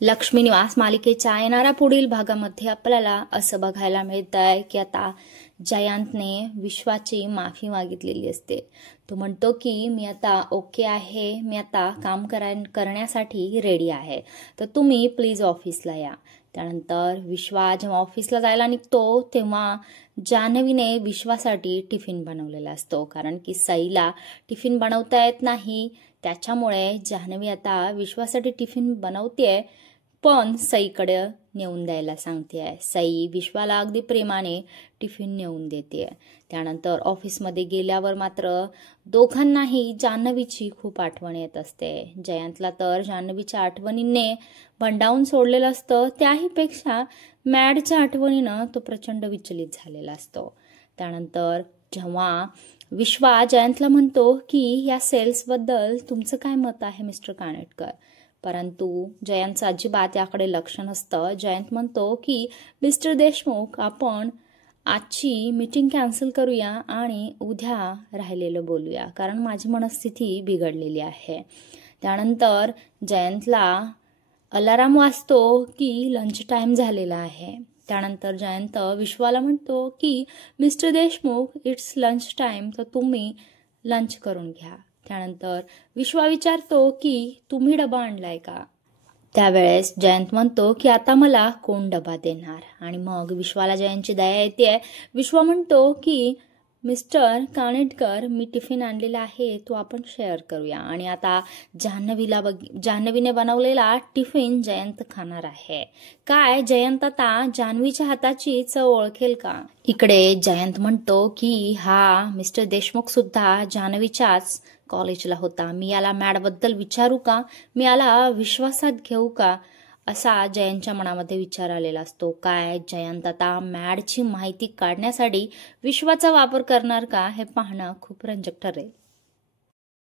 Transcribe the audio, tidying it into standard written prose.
लक्ष्मी निवास मालिकेच्या येणाऱ्या पुढील भागामध्ये आपल्याला असं बघायला मिळत आहे की आता जयंतने विश्वाची माफी मागितलेली असते। तो म्हणतो की मी आता ओके आहे, मी आता काम करण्यासाठी रेडी आहे, तर तुम्ही प्लीज ऑफिसला या। त्यानंतर विश्वा जेव्हा ऑफिसला जायला निघतो तेव्हा जान्हवीने विश्वासाठी टिफिन बनवलेला असतो, कारण की सईला टिफिन बनवता येत नाही। त्याच्यामुळे जान्हवी आता विश्वासाठी टिफिन बनवतेय, पण सईकडे नेऊन द्यायला सांगते। सई विश्वाला अगदी प्रेमाने टिफिन नेऊन देते। त्यानंतर ऑफिसमध्ये गेल्यावर मात्र दोघांनाही जान्हवीची खूप आठवण येत असते। जयंतला तर जान्हवीच्या आठवणींनी भंडावून सोडलेलं असतं, त्याहीपेक्षा मॅडच्या आठवणीनं तो प्रचंड विचलित झालेला असतो। त्यानंतर जेव्हा विश्वा जयंतला म्हणतो की या सेल्सबद्दल तुमचं काय मत आहे मिस्टर कानेटकर, परंतु जयंतचं अजिबात याकडे लक्ष नसतं। जयंत म्हणतो की मिस्टर देशमुख, आपण आजची मीटिंग कॅन्सल करूया आणि उद्या राहिलेलं बोलूया, कारण माझी मनस्थिती बिघडलेली आहे। त्यानंतर जयंतला अलाराम वाजतो की लंच टाइम झालेला आहे। त्यानंतर जयंत विश्वाला म्हणतो की mister Deshmukh, it's lunch time, तर तुम्ही लंच करून घ्या। त्यानंतर विश्वा विचारतो की तुम्ही डबा आणलाय का। त्यावेळेस जयंत म्हणतो की आता मला कोण डबा देणार, आणि मग विश्वाला जयंतची दया येते। विश्वा म्हणतो की मिस्टर कानेटकर, मी टिफिन आणलेला आहे, तो आपण शेअर करूया, आणि आता जान्हवीने बनवलेला टिफिन जयंत खाणार आहे। काय जयंत आता जान्हवीच्या हाताची चव ओळखेल का। इकडे जयंत म्हणतो की हा मिस्टर देशमुख सुद्धा जान्हवीच्याच कॉलेजला होता, मी याला मॅडबद्दल विचारू का, मी याला विश्वासात घेऊ का, असा जयंतच्या मनामध्ये विचार आलेला असतो। काय जयंत आता मॅडची माहिती काढण्यासाठी विश्वाचा वापर करणार का, हे पाहणं खूप रंजक ठरेल।